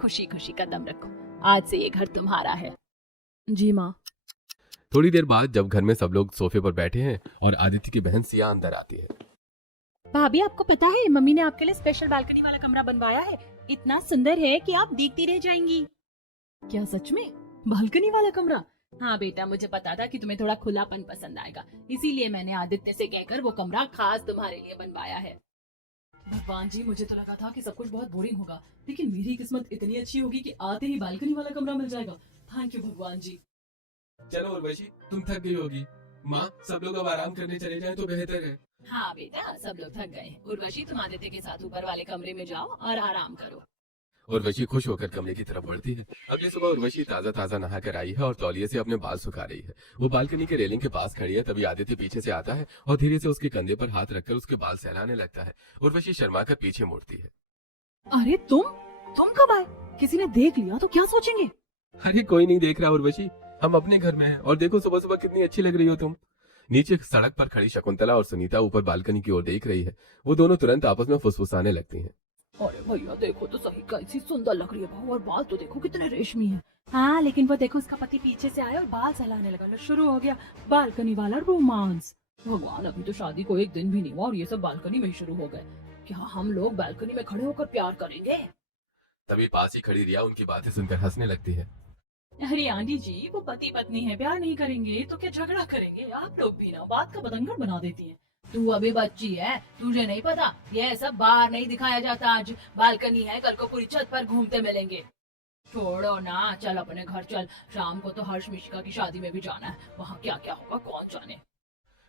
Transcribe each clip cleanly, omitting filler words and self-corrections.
खुशी खुशी कदम रखो, आज से ये घर तुम्हारा है। जी माँ। थोड़ी देर बाद जब घर में सब लोग सोफे पर बैठे हैं और आदित्य की बहन सिया अंदर आती है। भाभी आपको पता है मम्मी ने आपके लिए स्पेशल बालकनी वाला कमरा बनवाया है, इतना सुंदर है कि आप देखती रह जाएंगी। क्या सच में? बालकनी वाला कमरा? हाँ बेटा, मुझे पता था कि तुम्हें थोड़ा खुलापन पसंद आएगा, इसीलिए मैंने आदित्य से कहकर वो कमरा खास तुम्हारे लिए बनवाया है। भगवान जी, मुझे तो लगा था कि सब कुछ बहुत बोरिंग होगा, लेकिन मेरी किस्मत इतनी अच्छी होगी कि आते ही बालकनी वाला कमरा मिल जाएगा। थैंक यू भगवान जी। चलो उर्वशी, तुम थक गई होगी। माँ, सब लोग अब आराम करने चले जाएं तो बेहतर है। हाँ बेटा, सब लोग थक गए। उर्वशी, तुम आदित्य के साथ ऊपर वाले कमरे में जाओ और आराम करो। उर्वशी खुश होकर कमरे की तरफ बढ़ती है। अगली सुबह उर्वशी ताजा ताजा नहा कर आई है और तौलिए से अपने बाल सुखा रही है। वो बालकनी के रेलिंग के पास खड़ी है, तभी आदित्य पीछे से आता है और धीरे से उसके कंधे पर हाथ रखकर उसके बाल सहलाने लगता है। उर्वशी शर्मा कर पीछे मुड़ती है। अरे तुम कब आए? किसी ने देख लिया तो क्या सोचेंगे? अरे कोई नहीं देख रहा उर्वशी, हम अपने घर में हैं और देखो सुबह सुबह कितनी अच्छी लग रही हो तुम। नीचे सड़क पर खड़ी शकुंतला और सुनीता ऊपर बालकनी की ओर देख रही है। वो दोनों तुरंत आपस में फुसफुसाने लगती हैं। अरे भैया देखो तो सही, कैसी सुंदर लग रही है बहू, और बाल तो देखो कितने रेशमी है। हाँ लेकिन वो देखो, उसका पति पीछे से आया और बाल सहलाने लगा, शुरू हो गया बालकनी वाला रोमांस। भगवान, अभी तो शादी को एक दिन भी नहीं हुआ और ये सब बालकनी में ही शुरू हो गए। क्या हम लोग बालकनी में खड़े होकर प्यार करेंगे? तभी पास ही खड़ी रिया उनकी बातें सुनकर हंसने लगती है। अरे आंटी जी, वो पति पत्नी है, प्यार नहीं करेंगे तो क्या झगड़ा करेंगे? आप लोग भी ना बात का बतंगड़ बना देती हैं। तू अभी बच्ची है, तुझे नहीं पता ये सब बाहर नहीं दिखाया जाता। आज बालकनी है, कल को पूरी छत पर घूमते मिलेंगे। छोड़ो ना, चल अपने घर चल, शाम को तो हर्ष मिश्रा की शादी में भी जाना है, वहाँ क्या क्या होगा कौन जाने।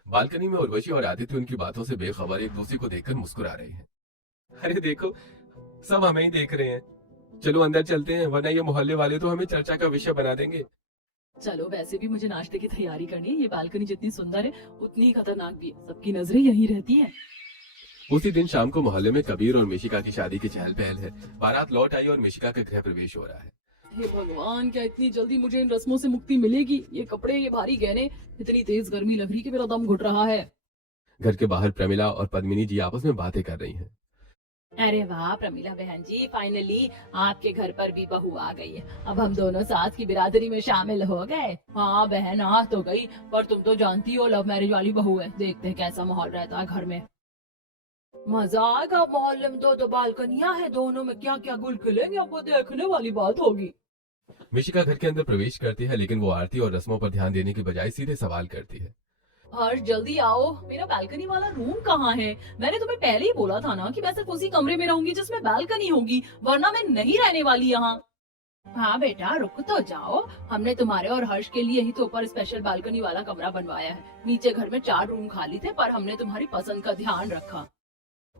बालकनी में उर्वशी और आदित्य उनकी बातों से बेखबर एक दूसरे को देखकर मुस्कुरा रहे हैं। अरे देखो, सब हमें ही देख रहे हैं। चलो अंदर चलते हैं, वरना ये मोहल्ले वाले तो हमें चर्चा का विषय बना देंगे। चलो, वैसे भी मुझे नाश्ते की तैयारी करनी है। ये बालकनी जितनी सुंदर है उतनी ही खतरनाक भी है, सबकी नजरें यहीं रहती हैं। उसी दिन शाम को मोहल्ले में कबीर और मिशिका की शादी की चहल पहल है। बारात लौट आई और मिशिका का गृह प्रवेश हो रहा है। हे भगवान, क्या इतनी जल्दी मुझे इन रस्मों से मुक्ति मिलेगी? ये कपड़े, ये भारी गहने, इतनी तेज गर्मी लग रही कि मेरा दम घुट रहा है। घर के बाहर प्रमिला और पद्मिनी जी आपस में बातें कर रही हैं। अरे वाह प्रमिला बहन जी, फाइनली आपके घर पर भी बहू आ गई है। अब हम दोनों सास की बिरादरी में शामिल हो गए। हाँ बहन आ तो गई, पर तुम तो जानती हो लव मैरिज वाली बहू है। देखते हैं कैसा माहौल रहता है घर में। मजा आएगा, मोहल्ले में दो बालकनियां हैं, दोनों में क्या क्या गुल खिलेंगे, अब वो देखने वाली बात होगी। मिशिका घर के अंदर प्रवेश करती है, लेकिन वो आरती और रस्मों पर ध्यान देने की बजाय सीधे सवाल करती है। हर्ष जल्दी आओ, मेरा बालकनी वाला रूम कहाँ है? मैंने तुम्हें पहले ही बोला था ना कि मैं सिर्फ उसी कमरे में रहूंगी जिसमें बालकनी होगी, वरना मैं नहीं रहने वाली यहाँ। हाँ बेटा रुक तो जाओ, हमने तुम्हारे और हर्ष के लिए ही तो ऊपर स्पेशल बालकनी वाला कमरा बनवाया है। नीचे घर में 4 रूम खाली थे, पर हमने तुम्हारी पसंद का ध्यान रखा।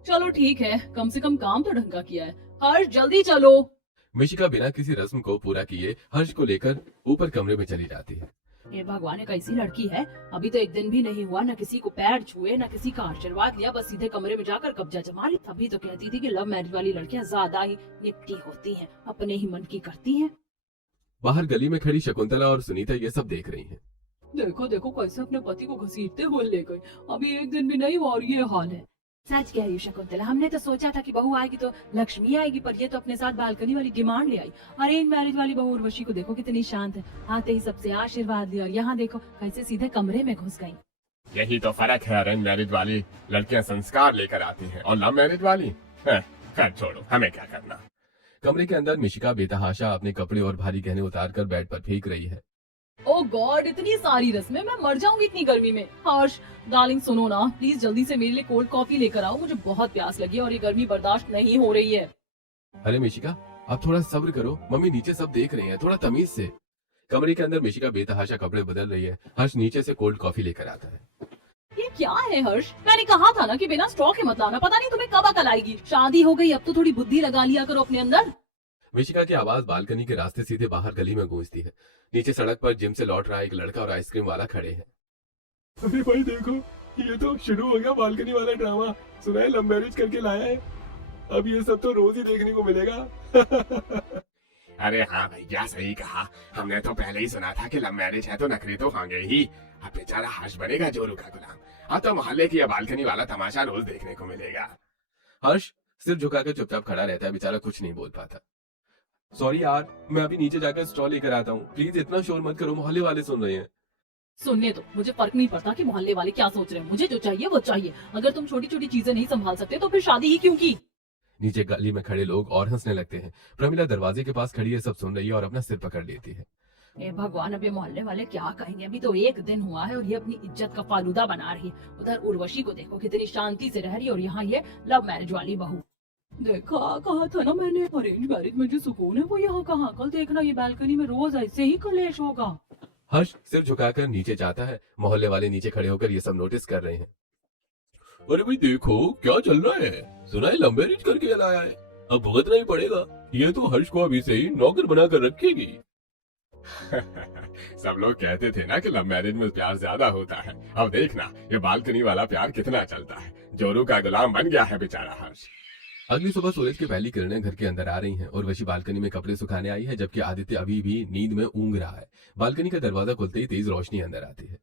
चलो ठीक है, कम से कम काम तो ढंग का किया है। हर्ष जल्दी चलो। मिशिका बिना किसी रस्म को पूरा किए हर्ष को लेकर ऊपर कमरे में चली जाती है। ये भगवान, ने कैसी लड़की है, अभी तो एक दिन भी नहीं हुआ, न किसी को पैर छुए न किसी का आशीर्वाद लिया, बस सीधे कमरे में जाकर कब्जा जमा ली। तभी तो कहती थी कि लव मैरिज वाली लड़कियां ज्यादा ही निपटी होती हैं, अपने ही मन की करती हैं। बाहर गली में खड़ी शकुंतला और सुनीता ये सब देख रही हैं। देखो देखो कैसे अपने पति को घसीटते हुए ले गई, अभी एक दिन भी नहीं हुआ और ये हाल है। सच कह रही है शकुंतला, हमने तो सोचा था कि बहू आएगी तो लक्ष्मी आएगी, पर ये तो अपने साथ बालकनी वाली डिमांड ले आई। अरेंज मैरिज वाली बहू उर्वशी को देखो कितनी शांत है, आते ही सबसे आशीर्वाद लिया, और यहाँ देखो कैसे सीधे कमरे में घुस गई। यही तो फर्क है, अरेंज मैरिज वाली लड़कियां संस्कार लेकर आती हैं और लव मैरिज वाली खैर छोड़ो, हमें क्या करना। कमरे के अंदर मिशिका बेतहाशा अपने कपड़े और भारी गहने उतार कर बेड पर फेंक रही है। ओह गॉड, इतनी सारी रस्में, मैं मर जाऊंगी इतनी गर्मी में। हर्ष डार्लिंग सुनो ना, प्लीज जल्दी से मेरे लिए कोल्ड कॉफी लेकर आओ, मुझे बहुत प्यास लगी है और ये गर्मी बर्दाश्त नहीं हो रही है। अरे मिशिका, आप थोड़ा सब्र करो, मम्मी नीचे सब देख रही हैं, थोड़ा तमीज से। कमरे के अंदर मिशिका बेतहाशा कपड़े बदल रही है। हर्ष नीचे से कोल्ड कॉफी लेकर आता है। ये क्या है हर्ष, मैंने कहा था ना कि बिना स्ट्रॉ के मत लाना, पता नहीं तुम्हें कब अकल आएगी। शादी हो गई, अब तो थोड़ी बुद्धि लगा लिया करो अपने अंदर। मिशिका की आवाज बालकनी के रास्ते सीधे बाहर गली में गूंजती है। नीचे सड़क पर जिम से लौट रहा एक लड़का और आइसक्रीम वाला खड़े हैं। अरे भाई देखो, ये तो शुरू हो गया बालकनी वाला ड्रामा। सुना है लव मैरिज करके लाया है, अब ये सब तो रोज ही देखने को मिलेगा। अरे हाँ भैया, सही कहा। हमने तो पहले ही सुना था कि लव मैरिज है तो नखरे तो होंगे ही। अब बेचारा हर्ष बनेगा जोरू का गुलाम। अब तो मोहल्ले की बालकनी वाला तमाशा रोज देखने को मिलेगा। हर्ष सिर झुकाकर चुपचाप खड़ा रहता है, बेचारा कुछ नहीं बोल पाता। सॉरी यार, मैं अभी नीचे जाकर स्ट्रॉ लेकर आता हूँ। प्लीज इतना शोर मत करो, मोहल्ले वाले सुन रहे हैं। सुनने दो, मुझे फर्क नहीं पड़ता कि मोहल्ले वाले क्या सोच रहे हैं। मुझे जो चाहिए वो चाहिए। अगर तुम छोटी छोटी चीजें नहीं संभाल सकते तो फिर शादी ही क्यों की। नीचे गली में खड़े लोग और हंसने लगते हैं। प्रमिला दरवाजे के पास खड़ी है, सब सुन रही है और अपना सिर पकड़ लेती है। ए भगवान, अब ये मोहल्ले वाले क्या कहेंगे। अभी तो एक दिन हुआ है और ये अपनी इज्जत का फालूदा बना रही है। उधर उर्वशी को देखो कितनी शांति से रह रही है और यहाँ ये लव मैरिज वाली बहू। देखा, कहा था ना मैंने, अरेंज मैरिज में जो सुकून है वो यहाँ कहाँ। कल देखना ये बालकनी में रोज ऐसे ही कलेश होगा। हर्ष सिर झुकाकर नीचे जाता है। मोहल्ले वाले नीचे खड़े होकर ये सब नोटिस कर रहे हैं। अरे भाई देखो क्या चल रहा है, सुना है लव मैरिज करके लाया है, अब भुगतना ही पड़ेगा। ये तो हर्ष को अभी से ही नौकर बनाकर रखेगी। सब लोग कहते थे ना कि लव मैरिज में प्यार ज्यादा होता है। अब देखना ये बालकनी वाला प्यार कितना चलता है। जोरू का गुलाम बन गया है बेचारा हर्ष। अगली सुबह सूरज की पहली किरणें घर के अंदर आ रही हैं और वशी बालकनी में कपड़े सुखाने आई है, जबकि आदित्य अभी भी नींद में ऊँग रहा है। बालकनी का दरवाजा खुलते ही तेज रोशनी अंदर आती है।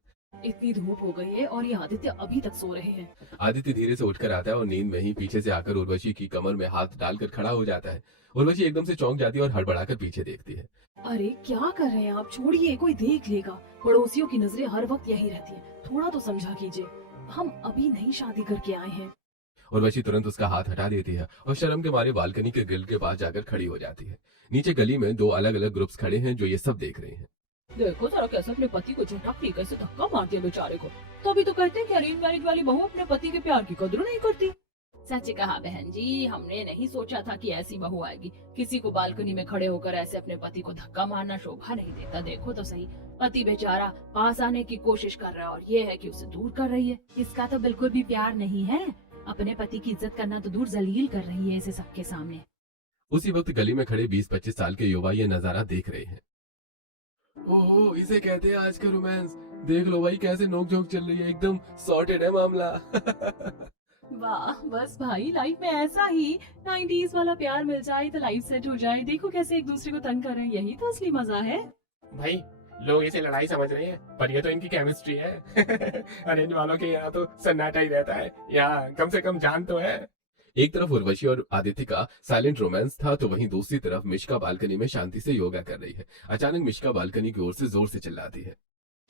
इतनी धूप हो गई है और ये आदित्य अभी तक सो रहे हैं। आदित्य धीरे से उठकर आता है और नींद में ही पीछे से आकर उर्वशी की कमर में हाथ डालकर खड़ा हो जाता है। उर्वशी एकदम से चौंक जाती है और हड़बड़ाकर पीछे देखती है। अरे क्या कर रहे हैं आप, छोड़िए, कोई देख लेगा। पड़ोसियों की नजरें हर वक्त यही रहती हैं। थोड़ा तो समझा कीजिए, हम अभी नई शादी करके आए हैं। उर्वशी तुरंत उसका हाथ हटा देती है और शर्म के मारे बालकनी के ग्रिल के पास जाकर खड़ी हो जाती है। नीचे गली में दो अलग अलग ग्रुप्स खड़े हैं जो ये सब देख रहे हैं। देखो जरा कैसे अपने पति को झटकती, कैसे धक्का मारती है बेचारे को। तभी तो कहते हैं कि अरेंज मैरिज वाली बहू अपने पति के प्यार की कदर नहीं करती। सच कहा बहन जी, हमने नहीं सोचा था कि ऐसी बहू आएगी। किसी को बालकनी में खड़े होकर ऐसे अपने पति को धक्का मारना शोभा नहीं देता। देखो तो सही, पति बेचारा पास आने की कोशिश कर रहा है और ये है कि उसे दूर कर रही है। इसका तो बिल्कुल भी प्यार नहीं है। अपने पति की इज्जत करना तो दूर, जलील कर रही है इसे सबके सामने। उसी वक्त गली में खड़े 20-25 साल के युवा ये नजारा देख रहे हैं। ओहो, इसे कहते हैं आज का रोमांस। देख लो भाई कैसे नोकझोंक चल रही है, एकदम सॉर्टेड है मामला। वाह, बस भाई लाइफ में ऐसा ही 90s वाला प्यार मिल जाए तो लाइफ सेट हो जाए। देखो कैसे एक दूसरे को तंग कर रहे हैं, यही तो असली मजा है। भाई लोग इसे लड़ाई समझ रहे हैं, पर ये तो इनकी केमिस्ट्री है। अरेंज वालों के यहाँ तो सन्नाटा ही रहता है, यहाँ कम से कम जान तो है। एक तरफ उर्वशी और आदित्य का साइलेंट रोमांस था तो वहीं दूसरी तरफ मिश्का बालकनी में शांति से योगा कर रही है। अचानक मिश्का बालकनी की ओर से जोर से चिल्लाती है।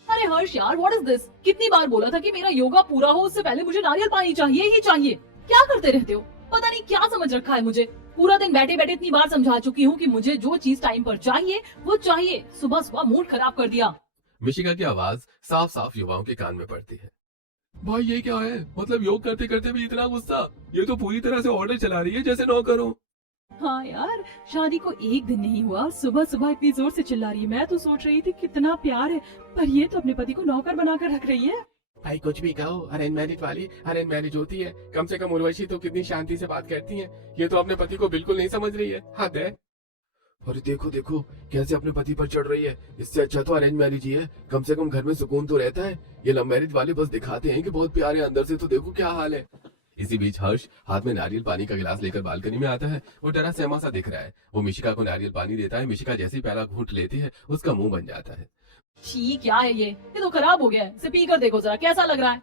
अरे हर्ष यार, व्हाट इज दिस? कितनी बार बोला था कि मेरा योगा पूरा हो उससे पहले मुझे नारियल पानी चाहिए ही चाहिए। क्या करते रहते हो? पता नहीं क्या समझ रखा है मुझे। पूरा दिन बैठे बैठे इतनी बार समझा चुकी हूँ कि मुझे जो चीज टाइम पर चाहिए वो चाहिए। सुबह सुबह मूड खराब कर दिया। मिशिका की आवाज साफ साफ युवाओं के कान में पड़ती है। भाई ये क्या है, मतलब योग करते करते भी इतना गुस्सा? ये तो पूरी तरह से ऑर्डर चला रही है जैसे नौकर हो। हाँ यार, शादी को एक दिन नहीं हुआ और सुबह सुबह इतनी जोर से चिल्ला रही है। मैं तो सोच रही थी कितना प्यार है, पर ये तो अपने पति को नौकर बनाकर रख रही है। भाई कुछ भी कहो, अरेंज मैरिज वाली अरेंज मैरिज होती है। कम से कम उर्वशी तो कितनी शांति से बात करती है। ये तो अपने पति को बिल्कुल नहीं समझ रही है, हद है। अरे देखो देखो कैसे अपने पति पर चढ़ रही है। इससे अच्छा तो अरेंज मैरिज ही है, कम से कम घर में सुकून तो रहता है। ये लव मैरिज वाले बस दिखाते हैं कि बहुत प्यारे, अंदर से तो देखो क्या हाल है। इसी बीच हर्ष हाथ में नारियल पानी का गिलास लेकर बालकनी में आता है। वो डरा सहमा सा दिख रहा है। वो मिशिका को नारियल पानी देता है। मिशिका जैसे ही पहला घूंट लेती है उसका मुंह बन जाता है। छी, क्या है ये तो खराब हो गया है। इसे पी कर देखो जरा कैसा लग रहा है।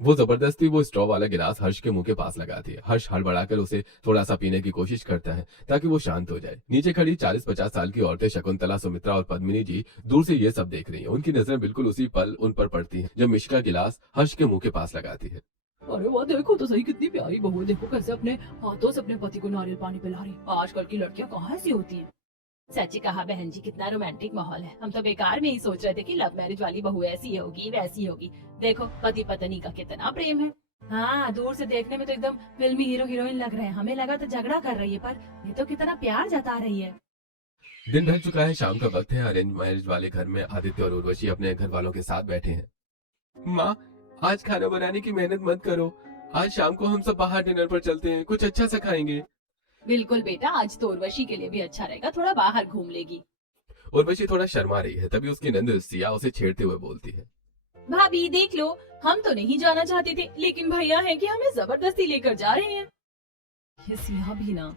वो जबरदस्ती वो स्ट्रॉ वाला गिलास हर्ष के मुंह के पास लगाती है। हर्ष हड़बड़ाकर उसे थोड़ा सा पीने की कोशिश करता है ताकि वो शांत हो जाए। नीचे खड़ी 40-50 साल की औरतें शकुंतला, सुमित्रा और पद्मिनी जी दूर से ये सब देख रही हैं। उनकी नजरें बिल्कुल उसी पल उन पर पड़ती हैं जब मिशिका गिलास हर्ष के मुंह के पास लगाती है। अरे वाह, देखो तो सही कितनी प्यारी बहू। देखो कैसे अपने हाथों से अपने पति को नारियल पानी पिला रही। आजकल की लड़कियां कहाँ ऐसी होती हैं। सच्ची कहा बहन जी, कितना रोमांटिक माहौल है। हम तो बेकार में ही सोच रहे थे कि लव मैरिज वाली बहू ऐसी होगी वैसी होगी। देखो पति पत्नी का कितना प्रेम है। हाँ, दूर से देखने में तो एकदम फिल्मी हीरो हीरोइन लग रहे हैं। हमें लगा तो झगड़ा कर रही है, पर ये तो कितना प्यार जता रही है। दिन ढल चुका है, शाम का वक्त है। अरेंज मैरिज वाले घर में आदित्य और उर्वशी अपने घर वालों के साथ बैठे हैं। माँ, आज खाना बनाने की मेहनत मत करो। आज शाम को हम सब बाहर डिनर पर चलते हैं, कुछ अच्छा सा खाएंगे। बिल्कुल बेटा, आज तो उर्वशी के लिए भी अच्छा रहेगा, थोड़ा बाहर घूम लेगी। उर्वशी थोड़ा शर्मा रही है, तभी उसकी नंद सिया उसे छेड़ते हुए बोलती है। भाभी देख लो, हम तो नहीं जाना चाहते थे, लेकिन भैया है कि हमें जबरदस्ती लेकर जा रहे हैं। ये सिया भी ना।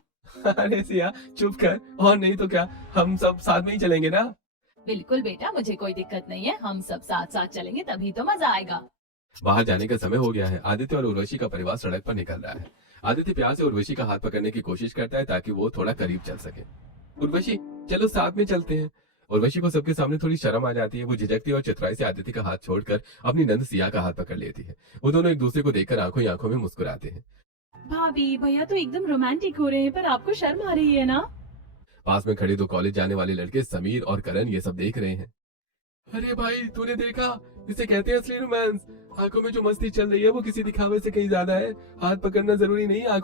अरे सिया चुप कर, और नहीं तो क्या, हम सब साथ में ही चलेंगे ना। बिल्कुल बेटा, मुझे कोई दिक्कत नहीं है। हम सब साथ साथ चलेंगे तभी तो मजा आएगा। बाहर जाने का समय हो गया है। आदित्य और उर्वशी का परिवार सड़क पर निकल रहा है। आदित्य प्यार से उर्वशी का हाथ पकड़ने की कोशिश करता है ताकि वो थोड़ा करीब चल सके। उर्वशी चलो साथ में चलते हैं। उर्वशी को सबके सामने थोड़ी शर्म आ जाती है। वो झिझकती है और चतुराई से आदित्य का हाथ छोड़कर अपनी नंद सिया का हाथ पकड़ लेती है। वो दोनों एक दूसरे को देखकर आंखों ही आंखों में मुस्कुराते हैं। भाभी भैया तो एकदम रोमांटिक हो रहे हैं, पर आपको शर्म आ रही है ना? पास में खड़े दो कॉलेज जाने वाले लड़के समीर और करण ये सब देख रहे हैं। अरे भाई तूने देखा, इसे कहते हैं असली रोमांस। आंखों में जो मस्ती चल रही है वो किसी दिखावे से कहीं ज्यादा है। हाथ पकड़ना जरूरी नहीं, आंखों